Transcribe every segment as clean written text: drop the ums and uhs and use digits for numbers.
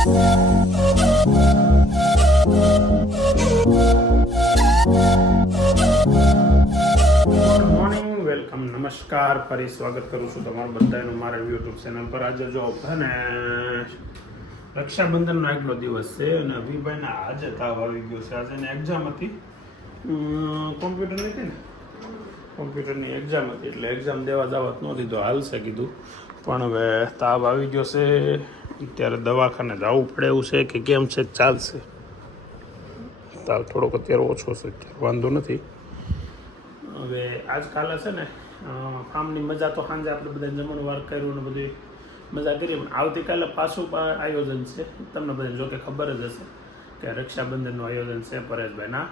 Morning welcome નમસ્કાર ફરી સ્વાગત કરું છું તમારું બધાનું મારા યુટ્યુબ ચેનલ પર. આજે જો અને રક્ષાબંધનનો આગલો દિવસ છે અને અભિભાઈને આજે તાવ આવી ગયો છે. આજે એની એક્ઝામ હતી, કોમ્પ્યુટરની હતી ને, કોમ્પ્યુટરની એક્ઝામ હતી એટલે એક્ઝામ દેવા જવા ન દીધો, હાલશે કીધું. પણ હવે તાવ આવી ગયો છે, અત્યારે દવાખાને જવું પડે એવું છે કે કેમ છે, ચાલશે. તાવ થોડોક અત્યારે ઓછો છે, અત્યારે વાંધો નથી. હવે આજકાલે છે ને ફાર્મની મજા તો સાંજે આપણે બધા જમણવાર કર્યું ને બધી મજા કરી, પણ આવતીકાલે પાછું આયોજન છે. તમને બધાને જો કે ખબર જ હશે કે રક્ષાબંધનનું આયોજન છે પરેશભાઈના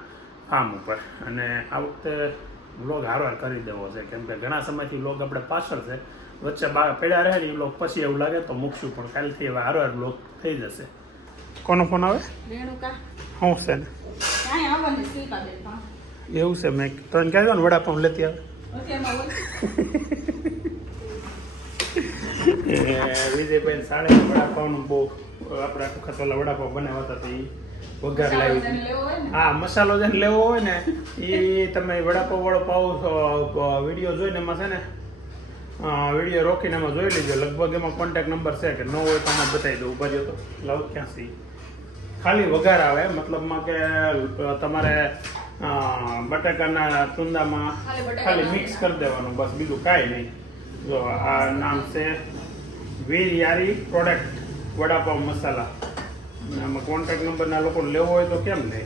ફાર્મ ઉપર, અને આ વખતે વ્લોગ હારવાર કરી દેવો છે કેમ કે ઘણા સમયથી વ્લોગ આપણે પાછળ છે, વચ્ચે પડ્યા રહે ને એ વ્લોગ પછી એવું લાગે તો મૂકશું, પણ કાલથી હવે હારવાર વ્લોગ થઈ જશે. કોનો ફોન આવે? શું છે ને એવું છે? મેં તને કહી દો ને વડાપાઉં લેતી આવે. વિજયભાઈ સાડે વડાપાઉંનું બહુ આપણે આખું ખતોલા વડાપાઉં બનાવતા હતા, એ વઘાર લાવી. હા, મસાલો જેને લેવો હોય ને એ તમે વડાપાઉં વાળો પાવ વિડીયો જોઈને એમાં છે ને વિડીયો રોકીને એમાં જોઈ લીધો. લગભગ એમાં કોન્ટેક્ટ નંબર છે કે ન હોય તો આમાં બતાવી દો. ઉભા જો તો લવ ક્યાંથી ખાલી વઘાર આવે, મતલબમાં કે તમારે બટાકાના ચૂંદામાં ખાલી મિક્સ કરી દેવાનું, બસ બીજું કાંઈ નહીં. જો આ નામ છે વીર યારી પ્રોડક્ટ વડાપાઉં મસાલા. આમાં કોન્ટેક્ટ નંબરના લોકોને લેવો હોય તો કેમ લે?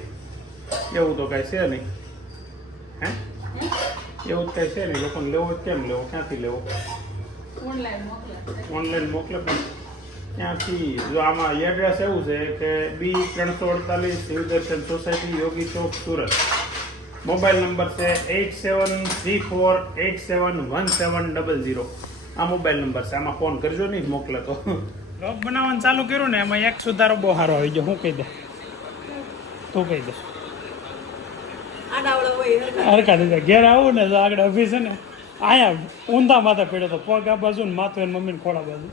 એવું તો કાંઈ છે નહીં, હે? એવું જ કાંઈ છે નહીં. લોકોને લેવો હોય કેમ લેવો? ક્યાંથી લેવો? ઓનલાઈન મોકલે, પણ ત્યાંથી જો આમાં એડ્રેસ એવું છે કે B348 શિવદર્શન સોસાયટી, યોગી ચોક, સુરત. મોબાઈલ નંબર છે 8734871700. આ મોબાઈલ નંબર છે, આમાં ફોન કરજો નહીં મોકલે તો. બ્લોગ બનાવવાનું ચાલુ કર્યું ને એમાં એક સુધારો બહુ સારો આવી ગયો. હું કહી દે, તું કહી દે. હરકા દીધા ઘેર આવું ને તો આગળ અભી છે ને અહીંયા ઊંધા માથે પડ્યો તો, પગ આ બાજુ ને માથું એને મમ્મીને ખોળા બાજુ,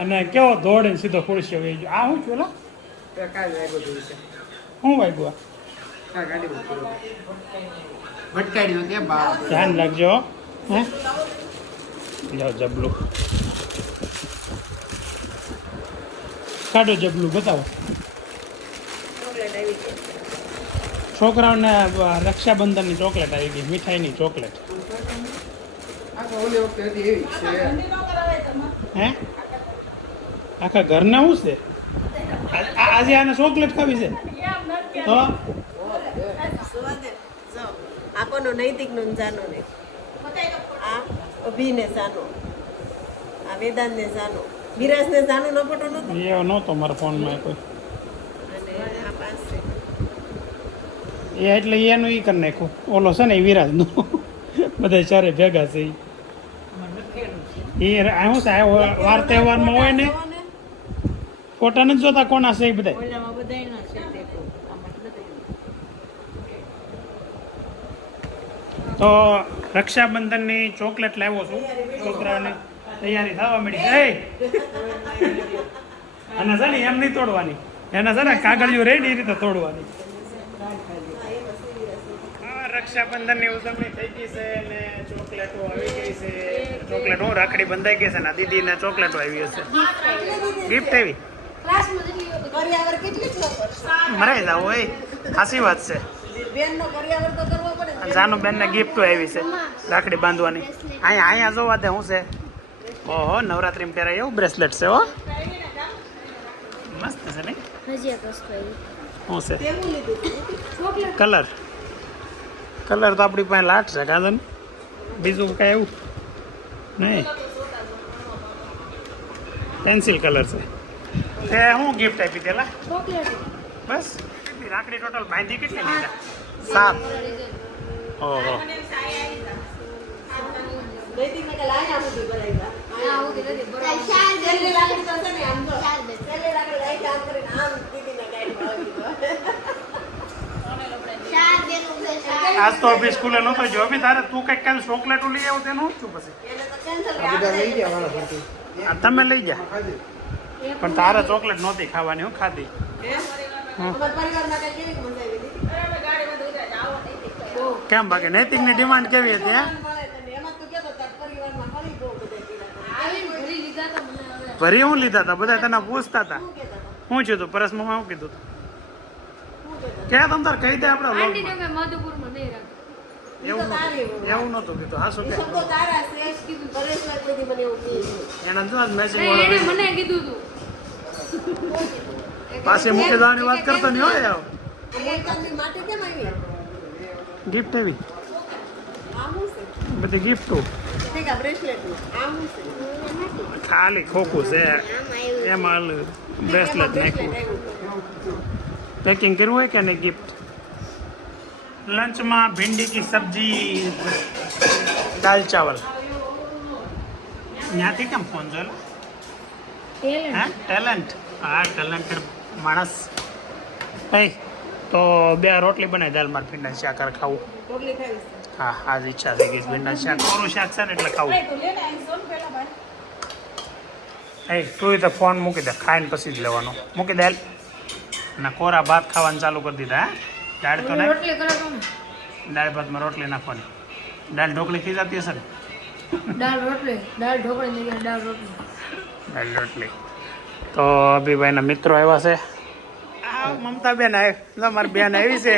અને કેવો દોડીને સીધો ખુરશી આવી ગયો. આ શું છું? શું વાગ્યું? ધ્યાન રાખજો. હે જાઓ જબલું કાઢો, જબલું બતાવો. છોકરાઓને રક્ષાબંધનની ચોકલેટ આવી ગઈ, મીઠાઈની ચોકલેટ. હે આખા ઘરને શું છે આજે? આને ચોકલેટ ખાવી છે તો આપણો નૈતિક નો જાનો ને, આ અભિને જાનો, આ વેદાંત ને જાનો, વિરાજ ને જાનો ન પટો નતો એ નહોતો મારા ફોનમાં કોઈ. અને આ પાસે એ એટલે એનું ઈ કરી નાખ્યું, ઓલો છે ને એ વિરાજનું. બધા ચારે ભેગા છે એ. શું છે વાર તહેવારમાં હોય ને ફોટા નથી જોતા કોના છે એ બધા. તો રક્ષાબંધનની ચોકલેટ લાવ્યો છું, છોકરાને તૈયારી થવા મળી. અને છે ને એમ નહીં તોડવાની, એને છે ને કાગળિયું રહી ને એ રીતે તોડવાની. રક્ષાબંધનની ઉજવણી થઈ ગઈ છે ને ચોકલેટો આવી ગઈ છે. ચોકલેટ હું રાખડી બંધાઈ ગઈ છે ને દીદીને ચોકલેટો આવી હશે. ગિફ્ટ આવી મરાઈ જાવ હોય, ખાસી વાત છે. જાનુ બેનને ગિફ્ટ આવી છે રાખડી બાંધવાની. અહીંયા જોવા દે શું છે. ઓહો, નવરાત્રીમાં પહેરાય એવું બ્રેસલેટ છે. હો મસ્ત છે ને. શું છે? કલર કલર તો આપણી પાસે લાટ છે કાદન, બીજું કાંઈ એવું નહીં. પેન્સિલ કલર છે. તે હું ગિફ્ટ આપી દેલા બસ. રાખડી ટોટલ બાંધી કેટલી લીધા? 7. ઓહો, આજ તો અભી સ્કૂલે નહોતો જો. અભી તારે તું કંઈક કાલે ચોકલેટો લઈ આવું તેનું શું? પછી તમે લઈ જા. પણ તારે ચોકલેટ નહોતી ખાવાની હું ખાધી અમારા પરિવાર માટે કેવી મજા આવી હતી બહુ કેમ બાકી નૈતિકની ડિમાન્ડ કેવી હતી હે મળે તને એમાં તું કહેતો તાર પરિવારમાં ફરી બહુ બધા પીડા ભરી હું લીધા હતા બધા તને પૂછતા હતા શું કહેતા હતા શું થયું હતું પરસ શું કીધું હતું શું કહેતા ક્યાં તમ તાર કહી દે આપણા આંટી વ્લોગમાં તો કે મધુપુરમાં નહીં રાખે એવું નહોતું એવું નહોતું કીધું હા શું એ કે શબ્દો તારા શ્રેષ્ઠ કીધું પરેશભાઈ કોઈ દી મને એવું કહે એના જો મેચિંગ એને વાળો મને કીધું તું પાસે મૂકી દેવાની વાત કરતો નહીં હોય આવ અમોલકાની માટે કેમ આવી ગિફ્ટ એવી આ શું છે બધી ગિફ્ટો ઠીક આ બ્રેસલેટનું આ શું છે ખાલી ખોખું છે એમાં બ્રેસલેટ નાખ્યું પેકિંગ કર્યું હોય કે નહીં ગિફ્ટ લંચમાં भिंडी की सब्जी दाल चावल ત્યાંથી કેમ ફોન જોયેલો હા ટેલેન્ટ હા ટેલેન્ટેડ માણસ ભાઈ તો બે રોટલી બનાવી દાલ માર ભીંડા શાક ખાવું રોટલી ખાવી છે હા આજ ઈચ્છા થઈ ગઈ ભીંડા શાક કોરું શાક છે ને એટલે ખાવું એ તું તો ફોન મૂકી દે ખાઈને પછી જ લેવાનો મૂકી દે અને કોરા ભાત ખાવાનું ચાલુ કરી દીધા હા દાળ તો નહીં રોટલી કરો તમે દાળ ભાતમાં રોટલી નાખવાની દાળ ઢોકળી ખી જતી હશે ને દાળ રોટલી દાળ ઢોકળી ની જગ્યાએ દાળ રોટલી દાળ રોટલી તો અભિભાઈના મિત્રો આવ્યા છે આ મમતા બેન આવી મારી બેન આવી છે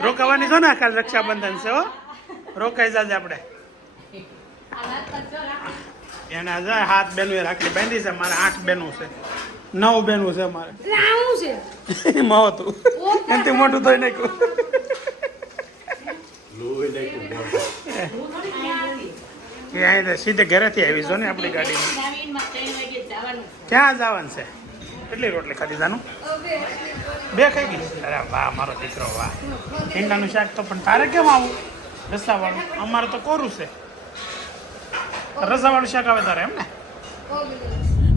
રોકાવાની છો ને કાલ રક્ષાબંધન છે હો રોકાઈ જાજે આપણે એના જાય 7 બેનો એ રાખડી બાંધી છે મારે 8 બેનો છે 9 બેનો છે મારે આવું છે એમાં હતું એનાથી મોટું થઈ નાખ્યું એ અહીં સીધે ઘરેથી આવી છો ને આપણી ગાડીમાં ક્યાં જવાનું છે કેટલી રોટલી ખાધી જાનું 2 ખાઈ ગઈ અરે વાહ મારો દીકરો વાહ ભીંડાનું શાક તો પણ તારે કેમ આવું રસાવાળું અમારે તો કોરું છે રસાવાળું શાક આવે તારે એમ ને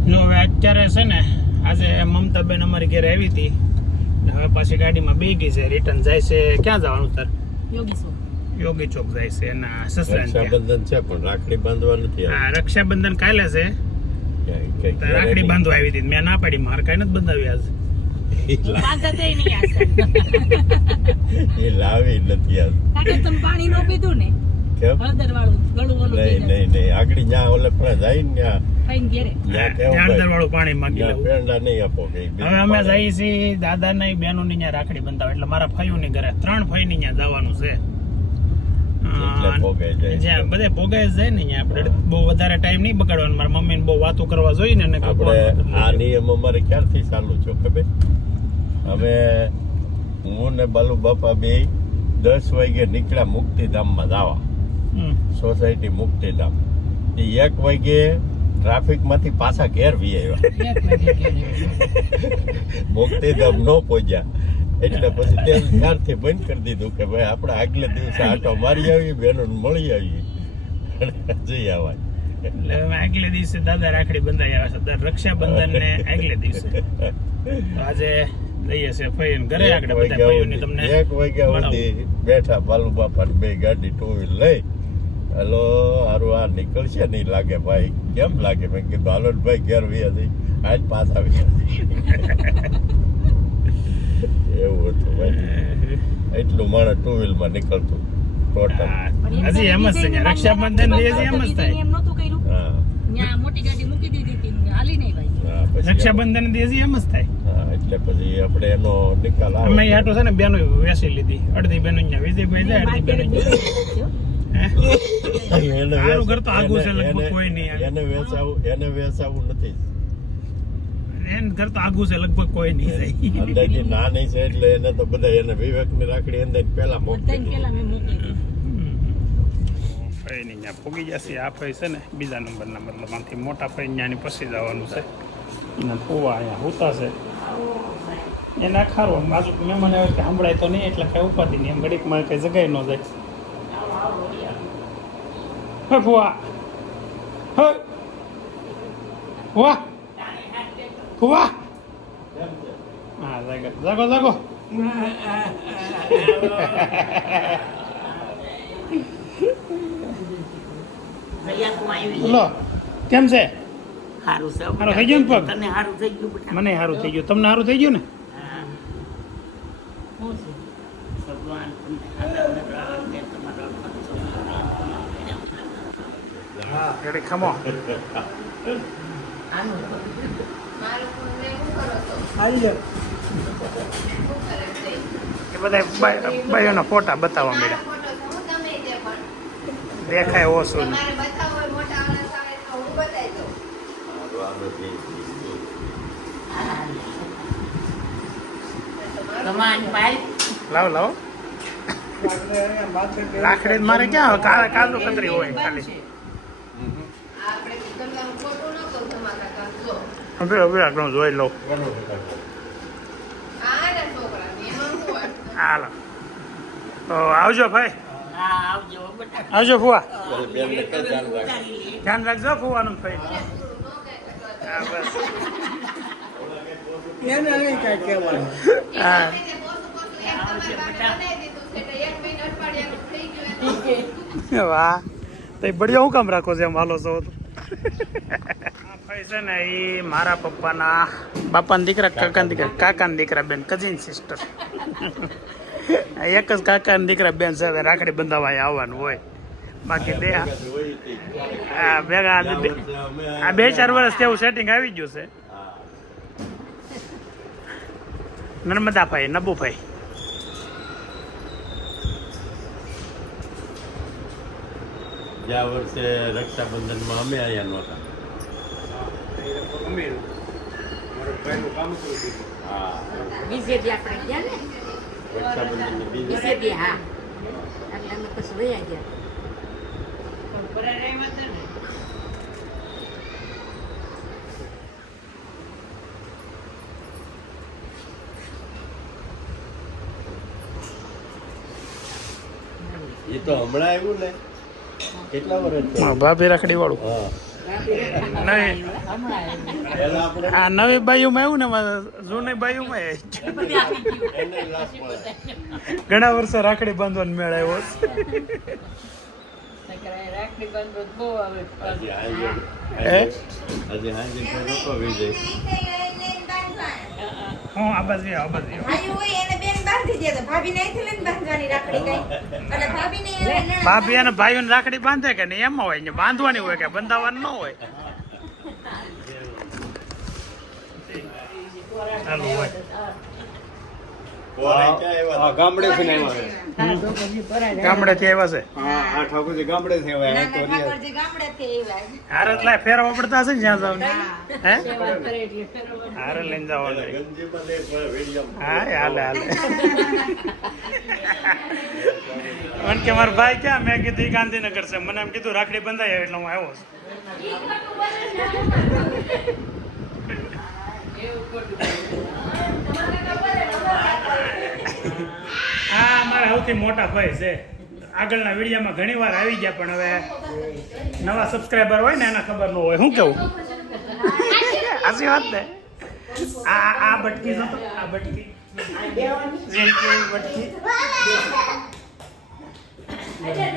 જો હવે અત્યારે છે ને આજે મમતાબેન અમારી ઘરે આવી હતી હવે પાછી ગાડીમાં બેસી ગઈ છે રિટર્ન જાય છે ક્યાં જવાનું તાર યોગી ચોક જાય છે એના સસરાને ત્યાં. રક્ષાબંધન છે પણ રાખડી બાંધવા નથી હા રક્ષાબંધન કાલે છે તો રાખડી બાંધવા આવી હતી મેં ના પાડી મારે કઈ નથી બંધાવી આજ એ લાવી નથી આજ પાણી નો પીધું ને કેમ હળદર વાળું ગળું ગળું નહીં આગળ જ્યાં ઓલે પણ જાય ને ખાઈને ઘેરે ત્યાં કેવું હળદર વાળું પાણી માંગી ત્યાં લેવું પેંડા નહીં આપો કઈ હવે અમે જઈએ છીએ દાદા ની બેનો ની ત્યાં રાખડી બંધાવ એટલે મારા ફાઈઓ ની ઘરે 3 ફાઈ ની ત્યાં જવાનું છે એટલે ભોગાઈ જાય. જ્યાં બધે ભોગાઈ જ જાય ને ત્યાં આપણે બહુ વધારે ટાઈમ નહીં બગાડવાનો મારા મમ્મી ને બહુ વાતો કરવા જોઈએ ને એને આપણે આ નિયમ અમારે ક્યારથી ચાલુ છે ખબર હવે હું ને બાલુ બાપા બે 10 વાગે નીકળ્યા મુક્તિધામમાં જવા સોસાયટી મુક્તિધામ 1 વાગે ટ્રાફિક માંથી પાછા ઘેર વી આવ્યા મુક્તિધામ નો પહોંચ્યા એટલે પછી તે ત્યારથી બંધ કરી દીધું કે ભાઈ આપણે આગલે દિવસે આટો મારી આવીએ બેનો મળી આવીએ જઈ આવાય એટલે હવે આગલે દિવસે દાદા રાખડી બંધાઈ આવે છે દર રક્ષાબંધન ને આગલે દિવસે તો આજે લઈએ છે ફઈ ઘરે આગળ બધા ભાઈઓની તમને 1 વાગ્યા સુધી બેઠા બાલુ બાપા બે ગાડી 2 વ્હીલ લઈ હલો હારું આ નીકળશે નહીં લાગે ભાઈ કેમ લાગે મેં કીધું હાલો ને ભાઈ ઘેર વ્યા જઈ આજ પાછા વ્યા એવું હતું ભાઈ એટલું માણસ 2 વ્હીલમાં નીકળતું ટોટલ હજી એમ જ છે ને, રક્ષાબંધન ની હજી એમ જ થાય એમ નહોતું કર્યું હા ત્યાં મોટી ગાડી મૂકી દીધી હતી હાલી નહીં ભાઈ હા પછી રક્ષાબંધન ની હજી એમ જ થાય હા એટલે પછી આપણે એનો નિકાલ અમે આવે હાટો છે ને બેનો વેસી લીધી અડધી બેનો અહીંયા વિજયભાઈ જાય અડધી બેનો એને સારું ઘર તો આગું છે લગભગ એને- કોઈ નહીં આવે. એને વેચાવું નથી એન ઘર તો આગું છે લગભગ કોઈ નહીં જાય અંદાજે નાની છે એટલે એને તો બધા એને વિવેકની રાખડી અંદાજ પહેલા મોકલી બધાને પેલા મેં મોકલી દીધી ફઈ ની ત્યાં પૂગી જશે આ ફઈ છે ને બીજા નંબરના મતલબ આથી મોટા ફઈ ત્યાંની પછી જવાનું છે એના ફુવા અહીંયા હોતા છે એના ખારો બાજુ મહેમાન આવે કે સંભળાય તો નહીં એટલે કઈ ઉપાધિ નહીં એમ ઘડીકમાં કઈ જગાઈ ન જાય હે ફુવા હે ફુવા ફુવા હા જાગો જાગો જાગો લો કેમ છે હારું છે હારું થઈ ગયું ને પગ? તને હારું થઈ ગયું બેટા મને સારું થઈ ગયું, તમને સારું થઈ ગયું ને? શું છે ભગવાન તમને આનંદ રાખે તમારો રેડી, ખમો. આનું એ બધા બાયોના ફોટા બતાવવા મળ્યા, દેખાય ઓછું ને. કમાન પાય લાવો લાવો. રાખડી મારે ક્યાં કાજુ કતરી હોય ખાલી. હવે હવે આગળ જોઈ લઉં. હાલો તો આવજો ભાઈ, હા આવજો બેટા આવજો ફુવા. બેનને કઈ ધ્યાન રાખ. ધ્યાન રાખજો ફુવાનું ભાઈ. હા બસ. હા વાહ, તો બઢિયા હું કામ રાખો છે એમ હાલો છો તો. ભાઈ છે ને એ મારા પપ્પાના બાપાના દીકરા, કાકાના દીકરા બેન, કઝિન સિસ્ટર. એક જ કાકાના દીકરા બેન છે, હવે રાખડી બંધાવવા અહીંયા આવવાનું હોય. બાકી બે હા ભેગા આ 2-4 વર્ષ તેવું સેટિંગ આવી ગયું છે. નર્મદાભાઈ, નબુભાઈ. ગયા વર્ષે રક્ષાબંધનમાં અમે આયા નહોતા. હા, બીજેથી આપણે ગયા ને રક્ષાબંધનની બીજી બીજેથી હા એટલે અમે પછી વયા ગયા એ તો હમણાં આવ્યું ને, કેટલા વર્ષ થયા? ભાભી રાખડી વાળું હા, નહીં, પહેલા આપણે આ નવી બાયુમાં આવ્યું ને, જૂની બાયુમાં એને લાશ મળે. ઘણા વર્ષો રાખડી બાંધવાનો મેળ આવ્યો છે. આજે હાંજે હે? આજે હાંજે કોઈ લોકો વિજય હું આ બાજુ આવું, આ બાજુ આવું. ભાભી અને ભાઈઓને રાખડી બાંધે કે નહીં એમાં હોય ને, બાંધવાની હોય કે બંધાવવાની ન હોય. ચાલુ હોય. કોરે ક્યાં આવ્યા? ગામડેથી ને ગામડેથી આવ્યા છે. આ ઠાકોરજી ગામડેથી આવ્યા તો હારે જ લાય ફેરવા પડતા હશે ને જ્યાં જાવ ને. હે હારે લઈને જવાનું. ગંજીમાં લે પણ વેડિયામાં. હા હાલે હાલે. મને કે મારા ભાઈ ક્યાં, મેં કીધું ઈ ગાંધીનગર છે. મને એમ કીધું રાખડી બંધાય એટલે હું આવ્યો છું. હા અમારા સૌથી મોટા ભાઈ છે. આગળના વિડીયોમાં ઘણી વાર આવી ગયા, પણ હવે નવા સબસ્ક્રાઈબર હોય ને એને ખબર ન હોય. શું કેવું? સાચી વાત ને. આ બટકી છે, આ બટકી બટકી.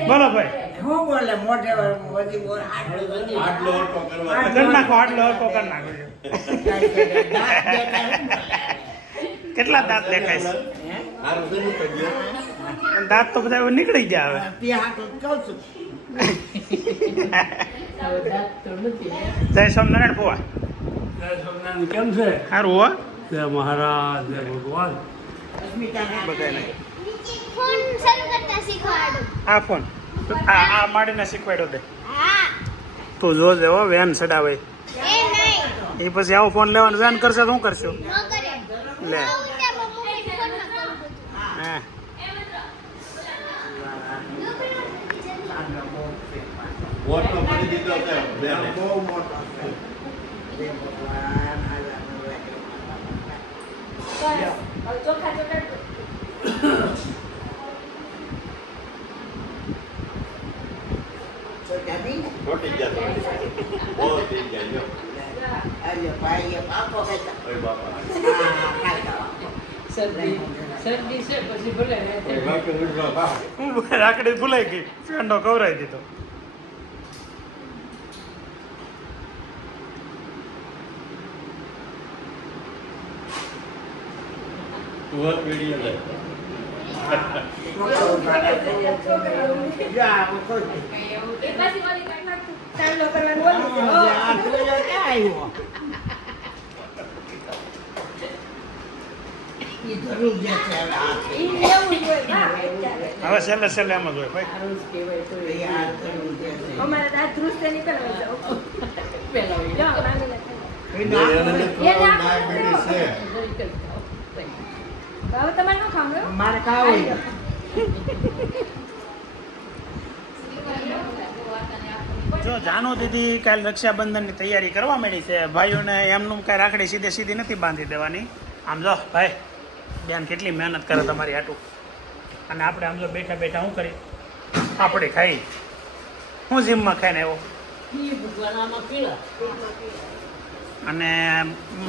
બોલો ભાઈ, હું બોલે મોઢે બધી બોલ આટલો ઓટો કરવા કરી નાખો, આટલો હરકો કરી નાખો. કેટલા દાંત દેખાય છે? હારું થયું તો ગયા. દાંત તો બધા હવે નીકળી ગયા હવે. જય સ્વામિનારાયણ ફુવા. કેમ છે? સારું હો. જય મહારાજ, જય ભગવાન. બધાને ફોન શરૂ કરતા શીખવાડું. આ ફોન આ માડીને શીખવાડ્યો દે. હા તું જોજે હો, વેન ચડાવે. એ નહીં એ પછી આવો ફોન લેવાનો વેન કરશે તો શું કરશું? ન કરે લે. ઉલટા મમ્મી ફોનમાં કરું બધું. હા ઓટો ભરી દીધો છે બેને. મોટી ગયા તો. બહુ થઈ ગયા જો. ઓય બાપા. શરદી છે પછી ભલે ઓય બાપા ઉઠવા બા. રાખડી ભૂલાઈ ગઈ, ફેંડો કવરાઈ દીધો. તું હોત વિડીયો લે ચાલો કરવાનું બોલી છે. હવે છેલ્લે છેલ્લે એમ જ હોય ભાઈ. અમારે તો આ ધ્રુસતે નીકળવા જાવ. જો, મામીને ડાયાબિટીસ છે હવે તમારે ન ખાવું મારે ખાવું જો જાનુ દીદી કાલ રક્ષાબંધનની તૈયારી કરવા માંડી છે. ભાઈઓને એમનું કાંઈ રાખડી સીધે સીધી નથી બાંધી દેવાની. આમ જો ભાઈ બેન કેટલી મહેનત કરે તમારી હાટું. અને આપણે આમ જો બેઠા બેઠા શું કરી આપણે ખાઈ હું જીમમાં ખાઈને આવ્યો. અને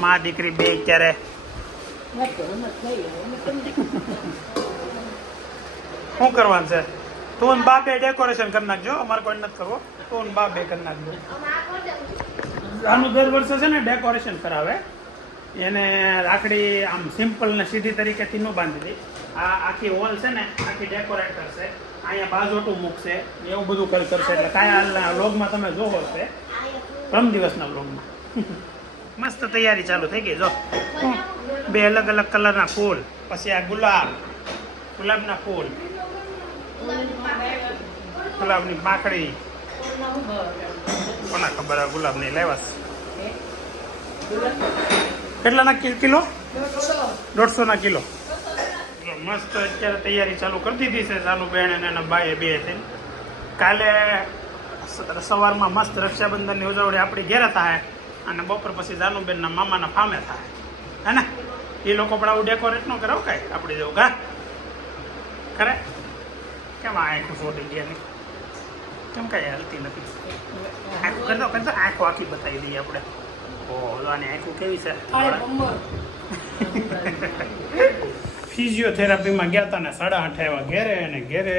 મા દીકરી બે ક્યારે શું કરવાનું છે? તું ને બા બે ડેકોરેશન કરી નાખજો. અમારે કોઈ નથી કરવો. તું ને બા બે કરી નાખજો. આનું દર વર્ષે છે ને ડેકોરેશન કરાવે. એને રાખડી આમ સિમ્પલ ને સીધી તરીકેથી ન બાંધી દે. આ આખી હોલ છે ને આખી ડેકોરેટ કરશે. અહીંયા બાજોટું મૂકશે એવું બધું કરશે. એટલે કાંઈ વ્લોગમાં તમે જોવો છે ત્રણ દિવસના વ્લોગમાં. મસ્ત તૈયારી ચાલુ થઈ ગઈ. જો બે અલગ અલગ કલરના ફૂલ, પછી આ ગુલાબના ફૂલ, ગુલાબની પાંખડી. કોના ખબર ગુલાબની લેવાસ કેટલાના કિલો? 150 કિલો. મસ્ત અત્યારે તૈયારી ચાલુ કરી દીધી છે જાનુબેન અને એના બાએ બે થઈને. કાલે સવારમાં મસ્ત રક્ષાબંધનની ઉજવણી આપણી ઘેરે થાય અને બપોર પછી જાનુબેનના મામાના ફામે થાય હે ને. એ લોકો પણ આવું ડેકોરેટ ન કરે કાંઈ આપણે જેવું કા ખરે. કેમ આ આંખું છોડી ગયા નહીં? કેમ કાંઈ હાલતી નથી? આંખું કરતો આંખો આખી બતાવી દઈએ આપણે. ઓહો આની આંખું કેવી છે? ફિઝિયોથેરાપીમાં ગયા હતા ને 8:30 આવ્યા ઘેરે. અને ઘેરે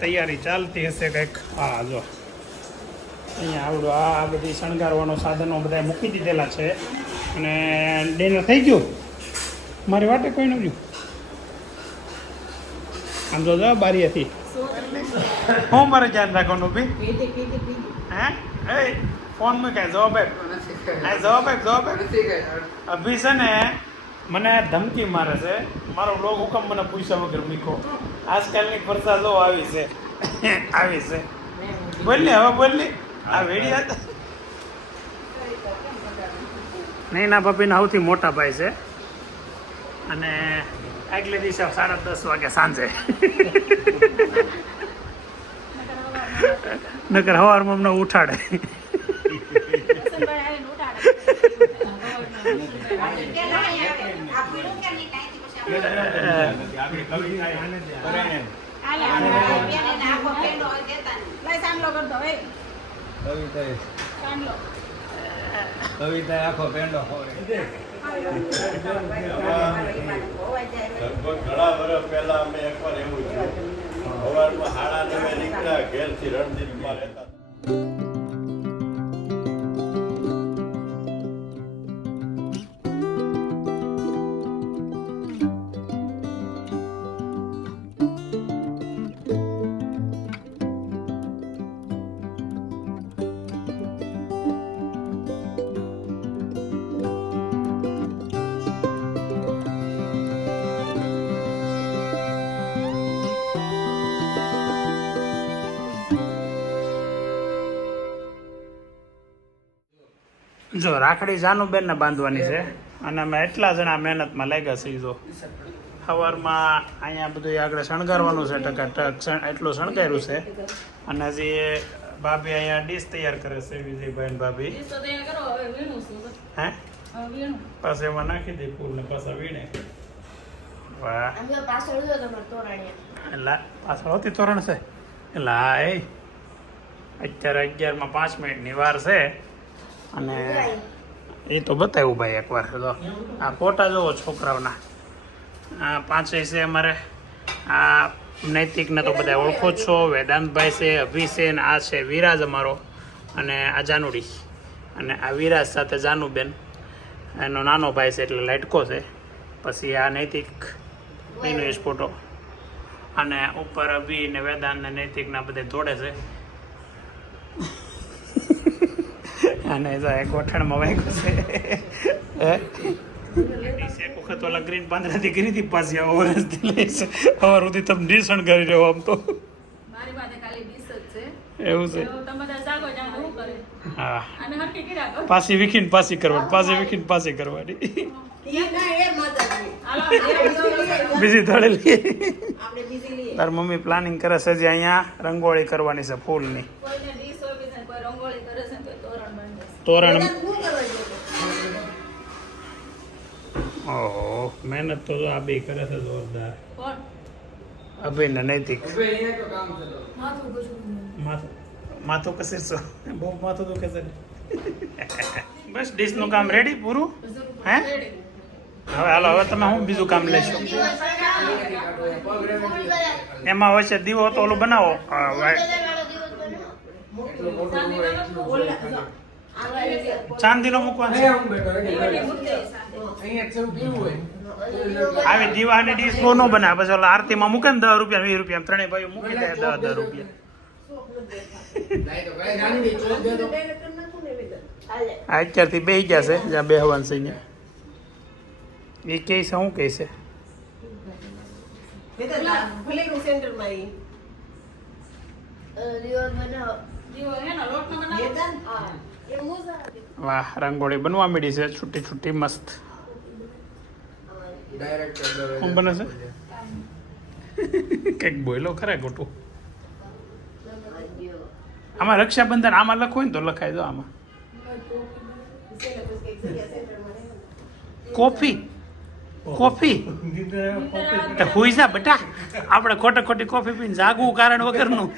તૈયારી ચાલતી હશે કંઈક. હા જો અહીંયા આવડું આ બધી શણગારવાનો સાધનો બધા મૂકી દીધેલા છે. અને ડિનર થઈ ગયું. મારી વાટે કોઈ ન રહ્યું. આમ જો બારીએથી હું મારે ધ્યાન રાખવાનું બી હે એ ફોન માં કાંઈ જવાબ જવાબ અભી છે ને મને ધમકી મારે છે. મારો બ્લોગ હુકમ મને પૂછ્યા વગર મીકો. આજકાલની પ્રથા જો આવી છે બોલને હવે બોલની આ વેડી હતા. નૈના ભાભીના સૌથી મોટા ભાઈ છે. અને આગલે દિવસે 10:30 વાગે સાંજે નકર સવારમાં અમને ઉઠાડે. કવિતા આખો પેંડો લગભગ ઘણા વર્ષ પહેલા અમે એકવાર એવું થયું. સવારમાં 9:30 નીકળ્યા ઘેરથી રણદીપમાં રહેતા. જો રાખડી જાનુબેનને બાંધવાની છે. અને અમે એટલા જણા મહેનતમાં લાગ્યા છીએ. જો સવારમાં અહીંયા બધું આગળ શણગારવાનું છે. ટકા એટલું શણગાર્યું છે. અને હજી ભાભી અહીંયા ડીશ તૈયાર કરે છે. વિજયભાઈ ભાભી હે પાછળ એમાં નાખી દે ફૂલ ને પાછા વીણે. વાહ એટલે પાછળ હોતી તોરણ છે. એટલે હા એ અત્યારે 11:05 વાર છે. અને એ તો બતાવ્યું ભાઈ એકવાર. તો આ ફોટા જોવો છોકરાઓના. આ 5 છે અમારે. આ નૈતિકને તો બધા ઓળખો જ છો. વેદાંતભાઈ છે, અભી છે, ને આ છે વિરાજ અમારો. અને આ જાનુડી. અને આ વિરાજ સાથે જાનુબેન એનો નાનો ભાઈ છે એટલે લાઇટકો છે. પછી આ નૈતિક એનો જ ફોટો. અને ઉપર અભી ને વેદાંત ને નૈતિક ના બધે દોડે છે. અને જો એક ગોઠણમાં વાગ્યું છે. એક વખત ઓલા ગ્રીન પાંદડાથી કરી હતી પાછી ઓરેન્જથી લઈ છે. હવે સુધી તમે ડીસણ કરી રહ્યો આમ તો. મારી પાસે ખાલી 20 જ છે. એવું છે. તો તમે બધા જાગો જાણ શું કરે? હા. અને હરખી કર્યા કરો. પાછી વીખીને પાછી કરવાની, પાછી વીખીને પાછી કરવાની. હાલો, બીજી તળેલી. આપણે બીજી લઈએ. તાર મમ્મી પ્લાનિંગ કરે છે જે અહીંયા રંગોળી કરવાની છે ફૂલની. કોઈને ડીશ હોય બીજાને કોઈ રંગોળી કરે છે ને કોઈ તોરણ બાંધે છે. તોરણ. વેદાંત શું કરવા જોઈએ? ઓહો, મહેનત તો જો આ બે કરે છે જોરદાર. કોણ? અભિન ને નૈતિક. હવે અહીંયા તો કામ છે તો. માથું કશું માથું કસીરશો. બહુ માથું દુખે છે. બસ ડીશનું કામ રેડી પૂરું. હે હવે હાલો, હવે તમે શું બીજું કામ લેશો? એમાં હોય છે દીવો તો ઓલું બનાવો. ચાંદીનો મૂકવાનો છે. અહીંયા સૌ કેવું હોય આવી દીવાની ડીશ બહુ ન બનાવે. પછી ઓલા આરતીમાં મૂકે ને 10 રૂપિયા 20 રૂપિયા ત્રણેય ભાઈઓ મૂકી દે 10 રૂપિયા. નહીં તો કઈ નાની ચોક દે તો ડાયરેક્ટર નાખું ને વેદાંત. હાલે. આ અત્યારથી બેસી ગયા છે જ્યાં બેહવાનું છે અહીંયા. એ કહે છે શું કહે છે? વેદાંત ભલે હું સેન્ટરમાં ઈ. જીવો એનો લોટ ન બનાવો. વેદાંત એ મોજા વાહ, રંગોળી બનવા માંડી છે છૂટી છૂટી મસ્ત. ડાયરેક્ટર શું બને છે? કંઈક બોલો ખરા ખોટું. આમાં રક્ષાબંધન આમાં લખવું હોય ને તો લખાય દો આમાં. કોફી કોફી તો હુઈ જા બેટા. આપણે ખોટે ખોટી કોફી પીને જાગવું કારણ વગરનું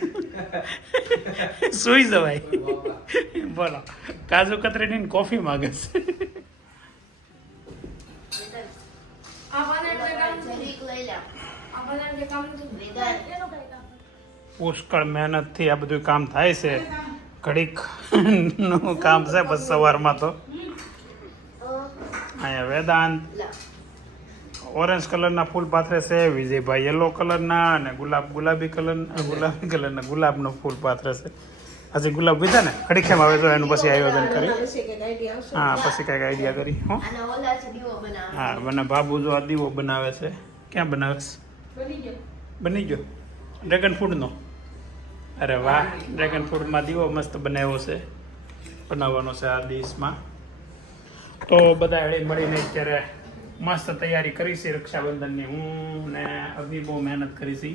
સુઈ જવાય. બોલો, કાજુ કતરીની કોફી માંગે છે. આ બનાવવાનું કામ પુષ્કળ મહેનતથી આ બધું કામ થાય છે. ઘડીક નું કામ છે બસ સવારમાં તો. અહીંયા વેદાંત ઓરેન્જ કલરના ફૂલ પાથરે છે, વિજયભાઈ યલો કલરના અને ગુલાબી કલરના ગુલાબનો ફૂલ પાથરે છે. હજી ગુલાબ વિધા ને ખડીખેમ આવે તો એનું પછી આયોજન કરી. વિશે કંઈક આઈડિયા આવશે. હા, પછી કંઈક આઈડિયા કરી. હો હા, મને બાબુ જો આ દીવો બનાવે છે. ક્યાં બનાવે છે? બની ગયો. બની ગયો ડ્રેગન ફ્રૂટનો. અરે વાહ, ડ્રેગન ફ્રૂટમાં દીવો મસ્ત બનાવ્યો છે. બનાવવાનો છે આ ડીશમાં. તો બધા હળી મળીને અત્યારે મસ્ત તૈયારી કરી છે રક્ષાબંધનની. હું ને અભી બહુ મહેનત કરી છે.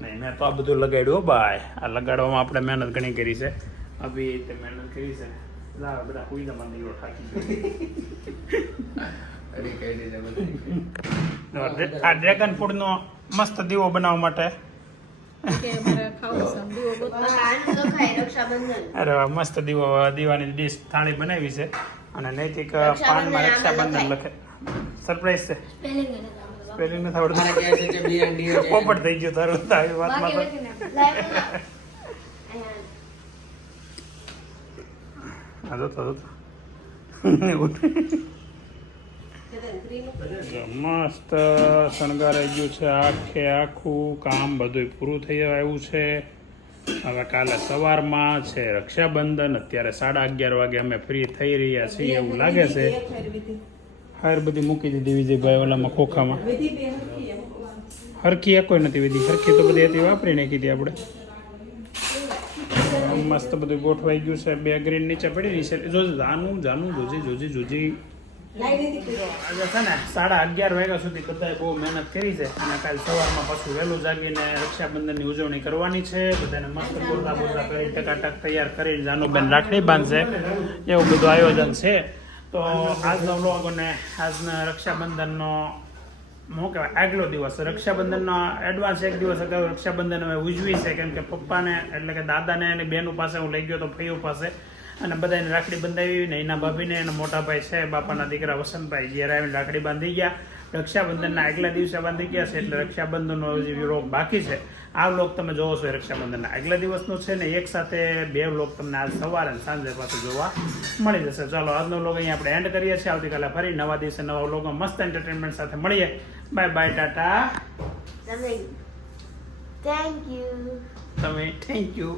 નહીં, મેં તો આ બધું લગાડ્યું ભાઈ. આ લગાડવામાં આપણે મહેનત ઘણી કરી છે. અભી તે મહેનત કરી છે. બધા હુઈ જમા દીવો થાકી અરે કઈ રીતે બધું ગયો. આ ડ્રેગન ફ્રૂટનો મસ્ત દીવો બનાવવા માટે. કે અમારે ખાવું છે દીવો ગોતવા. અરે વાહ, મસ્ત દીવાની ડીશ થાળી બનાવી છે. અને નૈતિક પાનમાં રક્ષાબંધન લખે. સરપ્રાઈઝ છે. સ્પેલિંગ નથી આવડતું. મને કહે છે કે બિયાંડી છે પોપટ થઈ ગયો તારું તો આવી વાતમાં તો. હા, જોતો મસ્ત શણગારાઈ ગયું છે. આખે આખું કામ બધું પૂરું થઈ આવ્યું છે. હવે કાલે સવારમાં છે રક્ષાબંધન. અત્યારે 11:30 વાગે અમે ફ્રી થઈ રહ્યા છીએ એવું લાગે છે. હાર બધી મૂકી દીધી વિજયભાઈ ઓલામાં ખોખામાં. હરખી એકોય નથી વિધિ. હરખી તો બધી હતી વાપરી નાખી હતી આપણે. મસ્ત બધું ગોઠવાઈ ગયું છે. બે ગ્રીન નીચે પડી છે. જો જાનું જોજી આજે છે ને 11:30 વાગ્યા સુધી બધાએ બહુ મહેનત કરી છે. અને કાલે સવારમાં પાછું વહેલું જાગીને રક્ષાબંધનની ઉજવણી કરવાની છે. બધાને મસ્ત બોરલા કરી ટકાટક તૈયાર કરી જાનુબેન રાખડી બાંધશે. એવું બધું આયોજન છે. તો આજનો વ્લોગ અને આજના રક્ષાબંધનનો શું કહેવાય આગલો દિવસ. રક્ષાબંધનનો એડવાન્સ એક દિવસ અગાઉ રક્ષાબંધન અમે ઉજવી છે. કેમ કે પપ્પાને એટલે કે દાદાને અને બેનું પાસે હું લઈ ગયો તો ફઈઓ પાસે. અને બધાને રાખડી બંધાવી ને એના ભાભીને એના મોટા ભાઈ છે બાપાના દીકરા વસંતભાઈ ઘેર આવીને રાખડી બાંધી ગયા. રક્ષાબંધનના આગલા દિવસે બાંધી ગયા છે એટલે રક્ષાબંધનનો હજી વ્લોગ બાકી છે. આ વ્લોગ તમે જોવો છો રક્ષાબંધનના આગલા દિવસનો છે ને એક સાથે 2 વ્લોગ તમને આજ સવારે અને સાંજે પાછું જોવા મળી જશે. ચાલો આજનો વ્લોગ અહીંયા આપણે એન્ડ કરીએ છીએ. આવતીકાલે ફરી નવા દિવસે નવા વ્લોગમાં મસ્ત એન્ટરટેનમેન્ટ સાથે મળીએ. Bye bye, Tata. તમે થેન્ક યુ. તમે થેન્ક યુ.